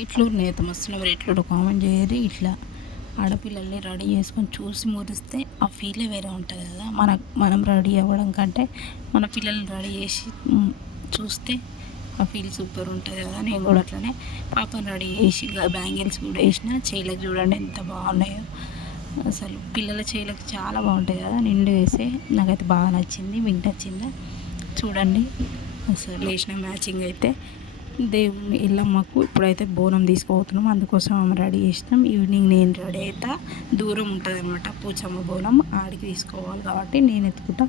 ఇట్లు నేత మస్తులు మరి ఎట్లు కామెంట్ చేయరు. ఇట్లా ఆడపిల్లల్ని రెడీ చేసుకొని చూసి మురిస్తే ఆ ఫీలే వేరే ఉంటుంది కదా. మనం రెడీ అవ్వడం కంటే మన పిల్లల్ని రెడీ చేసి చూస్తే ఆ ఫీల్ సూపర్ ఉంటుంది కదా. నేను కూడా అట్లనే పాపను రెడీ చేసి బ్యాంగిల్స్ కూడా వేసిన. చేయిలకు చూడండి ఎంత బాగున్నాయో. అసలు పిల్లల చేయిలకు చాలా బాగుంటాయి కదా నిండు వేసే. నాకైతే బాగా నచ్చింది. మీకు నచ్చిందా చూడండి. అసలు వేసిన మ్యాచింగ్ అయితే దేవుని ఎల్లమ్మకు ఇప్పుడైతే బోనం తీసుకుపోతున్నాం. అందుకోసం ఆమె రెడీ చేసినాం. ఈవినింగ్ నేను రెడీ అవుతా. దూరం ఉంటుంది అనమాట పోచమ్మ బోనం, ఆడికి తీసుకోవాలి కాబట్టి నేను ఎత్తుకుంటా.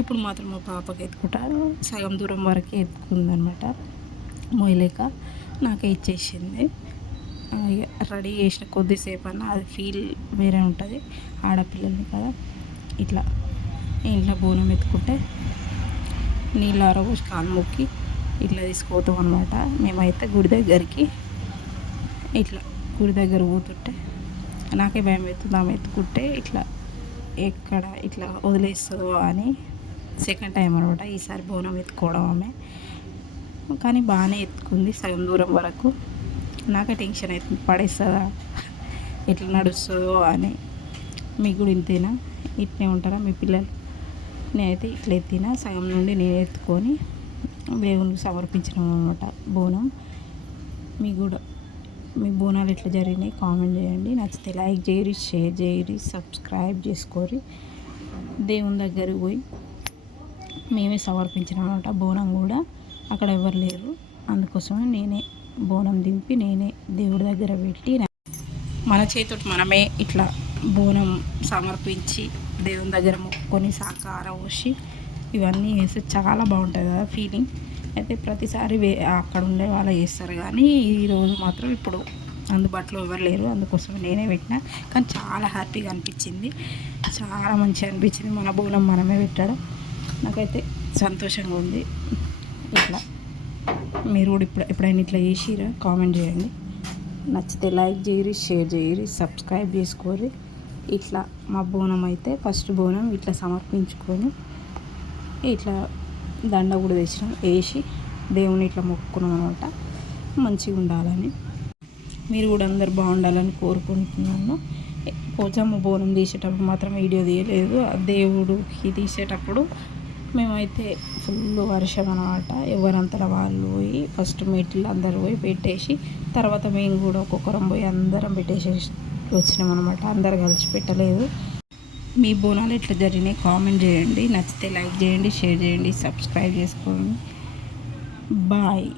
ఇప్పుడు మాత్రం మా పాపకి ఎత్తుకుంటారు. సగం దూరం వరకే ఎత్తుకుందనమాట, మోయలేక నాకే ఇచ్చేసింది. రెడీ చేసిన కొద్దిసేపు అన్న అది ఫీల్ వేరే ఉంటుంది. ఆడపిల్లల్ని కదా ఇట్లా ఇంట్లో బోనం ఎత్తుకుంటే నీళ్ళు ఆరబోసి కాలు మొక్కి ఇట్లా తీసుకుపోతాం అనమాట. మేమైతే గుడి దగ్గరికి ఇట్లా గుడి దగ్గర పోతుంటే నాకే భయం అవుతుంది. ఆమె ఎత్తుకుంటే ఇట్లా ఎక్కడ ఇట్లా వదిలేస్తుందో అని సెకండ్ టైం అనమాట ఈసారి బోనం ఎత్తుకోవడం ఆమె. కానీ బాగానే ఎత్తుకుంది సగం దూరం వరకు. నాకే టెన్షన్ అవుతుంది, పడేస్తుందా, ఎట్లా నడుస్తుందో అని. మీకు కూడా ఇంతేనా? ఇట్లే ఉంటారా మీ పిల్లలు? నేనైతే ఇట్లా ఎత్తిన సగం నుండి నేను ఎత్తుకొని దేవునికి సమర్పించినాం అనమాట బోనం. మీకు కూడా మీ బోనాలు ఎట్లా జరిగినాయి కామెంట్ చేయండి. నచ్చితే లైక్ చేయరి, షేర్ చేయరి, సబ్స్క్రైబ్ చేసుకోరి. దేవుని దగ్గరికి పోయి మేమే సమర్పించినాం అనమాట బోనం కూడా. అక్కడ ఎవరు లేరు, అందుకోసమే నేనే బోనం దింపి నేనే దేవుడి దగ్గర పెట్టి మన చేతితో మనమే ఇట్లా బోనం సమర్పించి దేవుని దగ్గర మొక్కుకొని సాకారం పోసి ఇవన్నీ వేస్తే చాలా బాగుంటుంది కదా ఫీలింగ్. అయితే ప్రతిసారి అక్కడ ఉండే వాళ్ళు చేస్తారు, కానీ ఈరోజు మాత్రం ఇప్పుడు అందుబాటులో ఎవరు లేరు, అందుకోసం నేనే పెట్టిన. కానీ చాలా హ్యాపీగా అనిపించింది, చాలా మంచిగా అనిపించింది. మన బోనం మనమే పెట్టడం నాకైతే సంతోషంగా ఉంది. ఇట్లా మీరు కూడా ఎప్పుడైనా ఇట్లా చేసిరా కామెంట్ చేయండి. నచ్చితే లైక్ చేయరి, షేర్ చేయరి, సబ్స్క్రైబ్ చేసుకోరి. ఇట్లా మా బోనం అయితే ఫస్ట్ బోనం ఇట్లా సమర్పించుకొని ఇట్లా దండ కూడా తెచ్చినాం, వేసి దేవుని ఇట్లా మొక్కుకున్నాం అనమాట. మంచిగా ఉండాలని, మీరు కూడా అందరు బాగుండాలని కోరుకుంటున్నాను. పోచమ్మ బోనం తీసేటప్పుడు మాత్రం వీడియో తీయలేదు. దేవుడికి తీసేటప్పుడు మేమైతే ఫుల్ వర్షం అనమాట. ఎవరంతలా వాళ్ళు పోయి ఫస్ట్ మెట్లు అందరు పోయి పెట్టేసి తర్వాత మేము కూడా ఒక్కొక్కరం పోయి అందరం పెట్టేసేసి వచ్చినాం అనమాట. అందరు కలిసి పెట్టలేదు. మీ బోనాలు ఎట్లా జరిగినాయి కామెంట్ చేయండి. నచ్చితే లైక్ చేయండి, షేర్ చేయండి, సబ్స్క్రైబ్ చేసుకోండి. బాయ్.